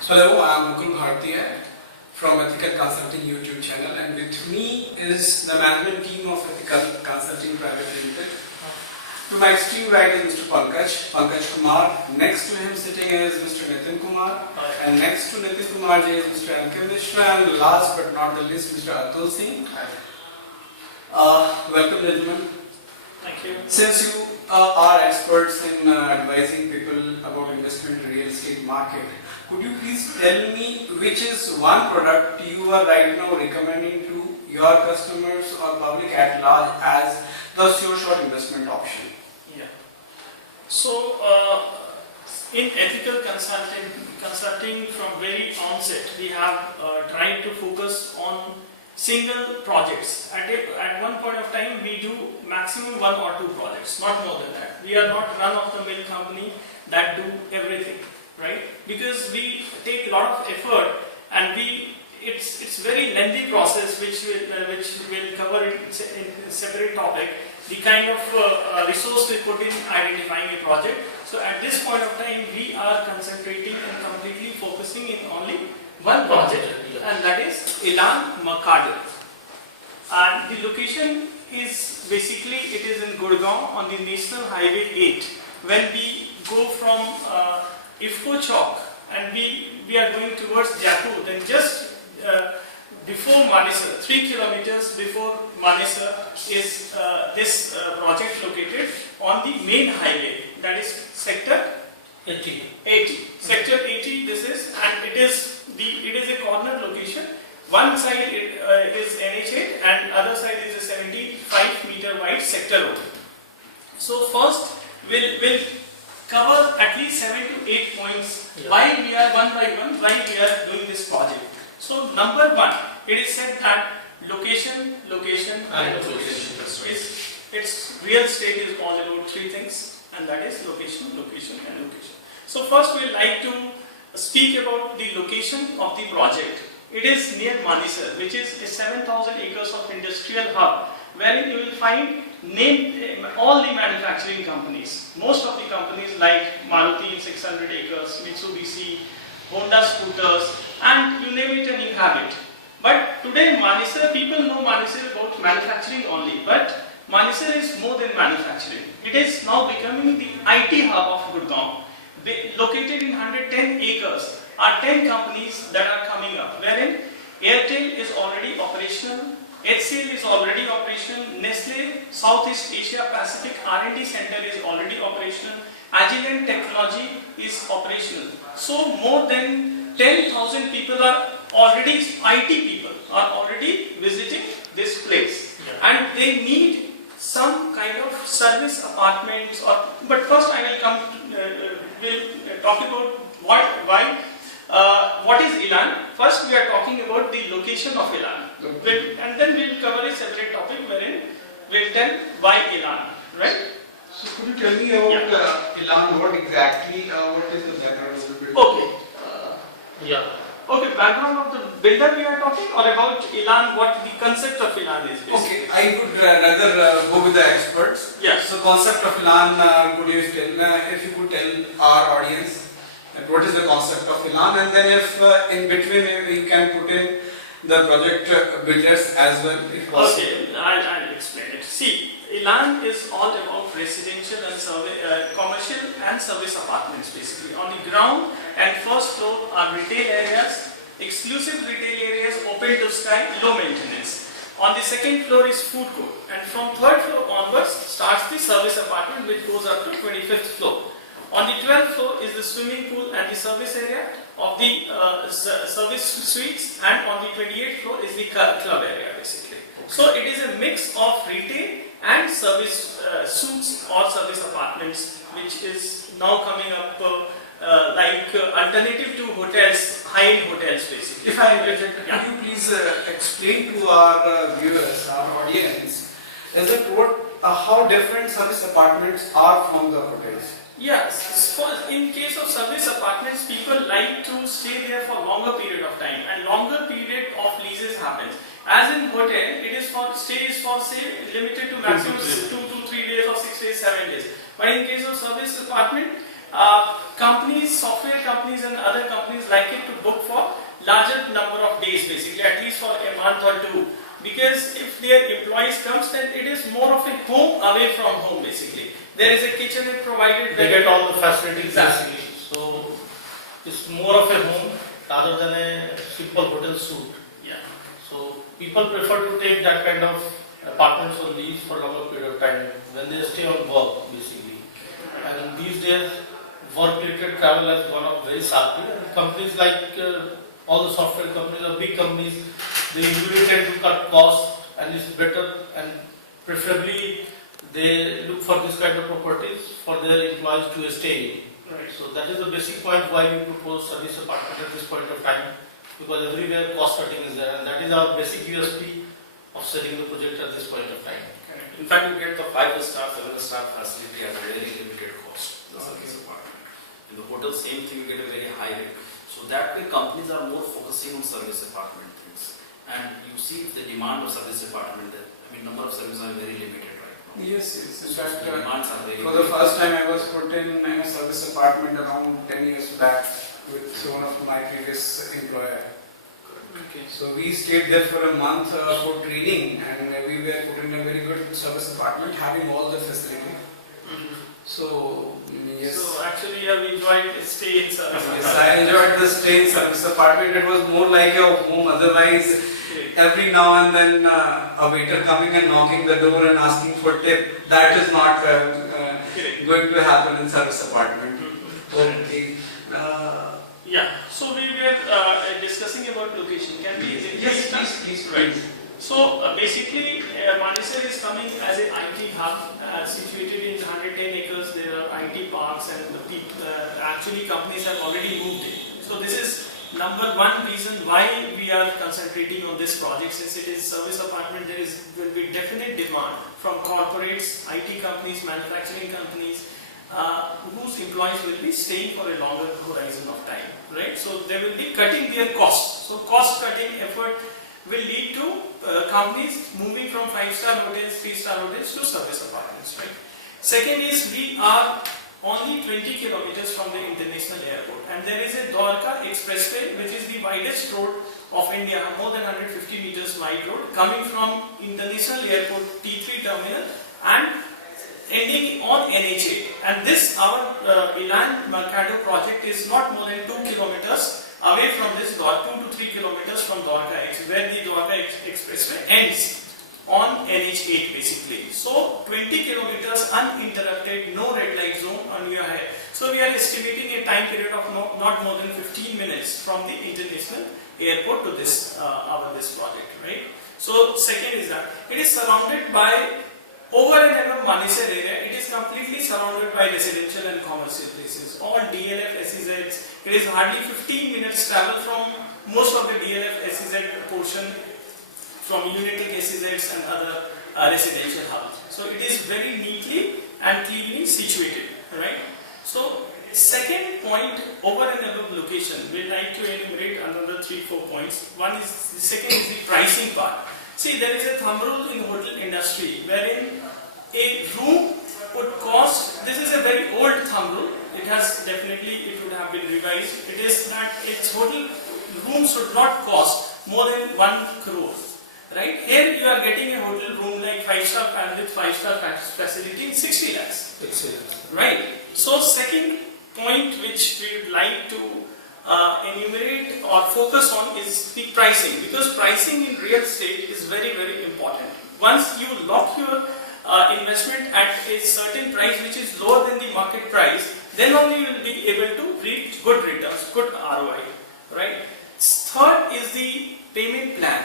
So hello, I'm Mukul Bhartiya from Ethical Consulting YouTube channel, and with me is the management team of Ethical Consulting Private Limited. To my extreme right is Mr. Pankaj Kumar. Next to him sitting is Mr. Nitin Kumar, and next to Nitin Kumar ji is Mr. Ankim Mishra, and last but not the least, Mr. Atul Singh. Welcome, gentlemen. Thank you. Since you are experts in advising people about investment in real estate market, could you please tell me which is one product you are right now recommending to your customers or public at large as the sure shot investment option? Yeah. So, in ethical consulting from very onset, we have tried to focus on single projects. At one point of time, we do maximum 1 or 2 projects, not more than that. We are not run-of-the-mill company that do everything, right? Because we take a lot of effort, and it's very lengthy process which will cover in a separate topic. The kind of resource we put in identifying a project. So at this point of time, we are concentrating and completely focusing in only one project, and that is Elan, Mercado. And the location is basically, it is in Gurgaon on the National Highway 8. When we go from Ifko Chowk and we are going towards Jaipur, then just before Manesar, 3 kilometers before Manesar is this project located on the main highway, that is sector 80. Sector 80 this is, and it is a corner location. One side is NH8 and other side is a 75 meter wide sector road. So first we'll cover at least 7 to 8 points why we are one by one, why we are doing this project. So number 1, it is said that location and location. Its real estate is all about 3 things, and that is location and location. So first we would like to speak about the location of the project. It is near Manesar, which is a 7,000 acres of industrial hub, wherein you will find all the manufacturing companies. Most of the companies like Maruti in 600 acres, Mitsubishi, Honda scooters, and you name it and you have it. But today Manesar, people know Manesar about manufacturing only, but Manesar is more than manufacturing. It is now becoming the IT hub of Gurgaon. Located in 110 acres are 10 companies that are coming up, wherein Airtel is already operational, HCL is already operational, Nestle Southeast Asia Pacific R&D Center is already operational, Agilent Technology is operational. So more than 10,000 people are already, IT people are already visiting this place, and they need some kind of service apartments. But first I will we'll talk about what is Elan. First we are talking about the location of Elan, and then we will cover a separate topic wherein we will tell why Elan, right? So could you tell me about Elan, what is the background of the building? Okay. Okay, background of the builder we are talking, or about Elan, what the concept of Elan is basically. Okay, I would rather go with the experts. Yes. So concept of Elan, if you could tell our audience that what is the concept of Elan, and then if in between we can put in the project builders as well, if possible. Okay, I'll explain it. See, Elan is all about residential and commercial and service apartments basically. On the ground and first floor are retail areas, exclusive retail areas, open to sky, low maintenance. On the second floor is food court, and from third floor onwards starts the service apartment, which goes up to 25th floor. On the 12th floor is the swimming pool and the service area of the service suites, and on the 28th floor is the club area basically. So it is a mix of retail and service suites or service apartments, which is now coming up like alternative to hotels, high-end hotels basically. If I interject, could you please explain to our viewers, our audience, is it how different service apartments are from the hotels? Yes, in case of service apartments, people like to stay there for longer period of time, and longer period of leases happens. As in hotel, it is for say limited to maximum 2 to 3 days or 6 days, 7 days. But in case of service apartment, Companies, software companies and other companies like it to book for larger number of days basically, at least for a month or two. Because if their employees comes, then it is more of a home away from home basically. There is a kitchenette provided. They get all the facilities Exactly. basically. So it's more of a home rather than a simple hotel suite. Yeah. So people prefer to take that kind of apartments or lease for a longer period of time when they stay on work basically. And these days, work-related travel has gone up very sharply. And companies like all the software companies or big companies, they usually tend to cut costs, and it's better, and preferably they look for this kind of properties for their employees to stay in. Right. So that is the basic point why we propose service apartment at this point of time, because everywhere cost cutting is there, and that is our basic USP of selling the project at this point of time. In fact, you get the 5-star, 7-star facility at a very limited cost. The service apartment. In the hotel, same thing, you get a very high rate. So that way, companies are more focusing on service apartment things. And you see the demand of service apartment. Number of services are very limited right now. Yes, yes. In So fact, the demands are very for the first time I was put in a service apartment around 10 years back with one of my previous employer. Okay. So we stayed there for a month for training, and we were put in a very good service apartment having all the facility. So yes. So actually you have enjoyed stay in service. Yes, I enjoyed the stay in service apartment. It was more like a home. Otherwise, every now and then a waiter coming and knocking the door and asking for tip. That is not going to happen in service apartment. Okay. Yeah. So we were discussing about location. Can we? Yes, please. Right. So basically, Manesar is coming as an IT hub situated in 110 acres. There are IT parks, and the people, actually companies have already moved in. So this is number one reason why we are concentrating on this project. Since it is service apartment, there will be definite demand from corporates, IT companies, manufacturing companies, whose employees will be staying for a longer horizon of time, right? So they will be cutting their costs. So cost cutting effort will lead to companies moving from 5-star hotels, 3-star hotels to service apartments, right? Second is we are only 20 kilometers from the international airport, and there is a Dwarka Expressway, which is the widest road of India, more than 150 meters wide road, coming from international airport T3 terminal and ending on NH8. And this, our Elan Mercado project is not more than 2 kilometers away from this, 2 to 3 kilometers from Dwarka, where the Dwarka Expressway ends on NH8 basically. So 20 kilometers uninterrupted, no red light zone on your head. So we are estimating a time period of not more than 15 minutes from the international airport to this this project, right? So second is that it is surrounded by over and above Manesar area. It is completely surrounded by residential and commercial places. All DLF SEZs. It is hardly 15 minutes travel from most of the DLF SEZ portion, from Unitic SEZs and other residential hubs. So it is very neatly and cleanly situated, right? So second point, over and above location, we like to enumerate another 3-4 points. One is, the second is the pricing part. See, there is a thumb rule in hotel industry wherein a room would cost, this is a very old thumb rule, it would have been revised. It is that its hotel room should not cost more than 1 crore. Right? Here you are getting a hotel room like 5-star with 5-star facility in 60 lakhs. Right? So second point which we would like to enumerate or focus on is the pricing, because pricing in real estate is very, very important. Once you lock your investment at a certain price which is lower than the market price, then only you will be able to reach good returns, good ROI. Right? Third is the payment plan.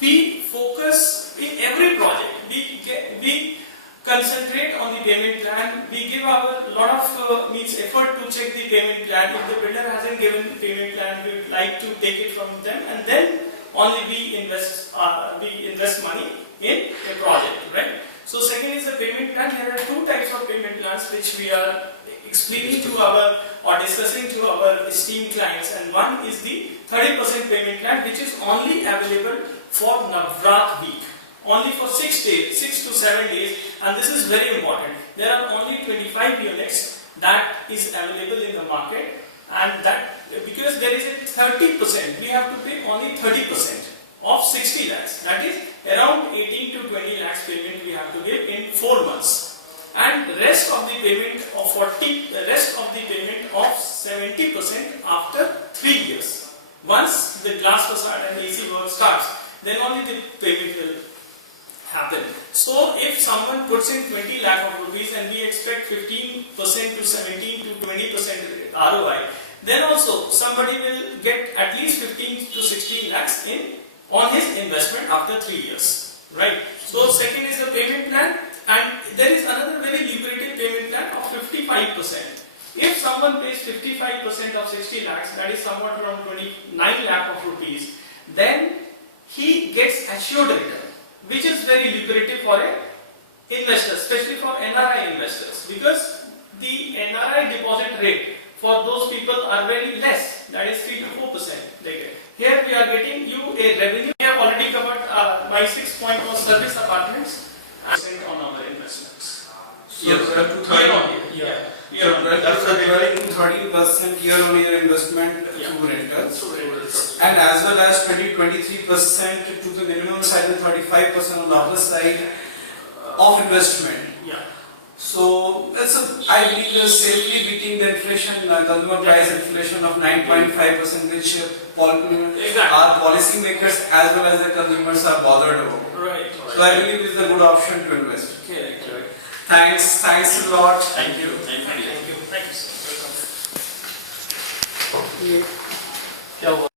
We focus in every project. We concentrate on the payment plan. We give our lot of effort to check the payment plan. If the builder hasn't given the payment plan, we would like to take it from them, and then only we invest money in a project, right? So second is the payment plan. There are 2 types of payment plans which we are explaining to our or discussing to our esteemed clients, and one is the 30% payment plan, which is only available for Navrat week, only for 6 days, 6 to 7 days, and this is very important. There are only 25 units that is available in the market, and that because there is a 30%, we have to pay only 30% of 60 lakhs. That is around 18 to 20 lakhs payment we have to give in 4 months, and rest of the payment of 70% after 3 years. Once the glass facade and AC work starts, then only the payment will happen. So if someone puts in 20 lakh of rupees and we expect 15% to 17 to 20% ROI, then also somebody will get at least 15 to 16 lakhs on his investment after 3 years, right? So second is the payment plan, and there is another very lucrative payment plan of 55%. If someone pays 55% of 60 lakhs, that is somewhat around 29 lakh of rupees, then he gets assured return, which is very lucrative for an investor, especially for NRI investors, because the NRI deposit rate for those people are very less, that is 3 to 4% they get. Here we are getting you a revenue. We have already covered, my 6th point was service apartments and on our investments. So 12 to 30. So 13% year-on-year investment to rentals, and as well as 23% to the minimum side and 35% on the upper side of investment. Yeah. So I believe safely beating the inflation, consumer price inflation of 9.5%, which our policy makers as well as the consumers are bothered about. Right. So I believe it's a good option to invest. Okay. Thanks a lot. Thank you. Thank you, sir. Welcome. क्या हुआ?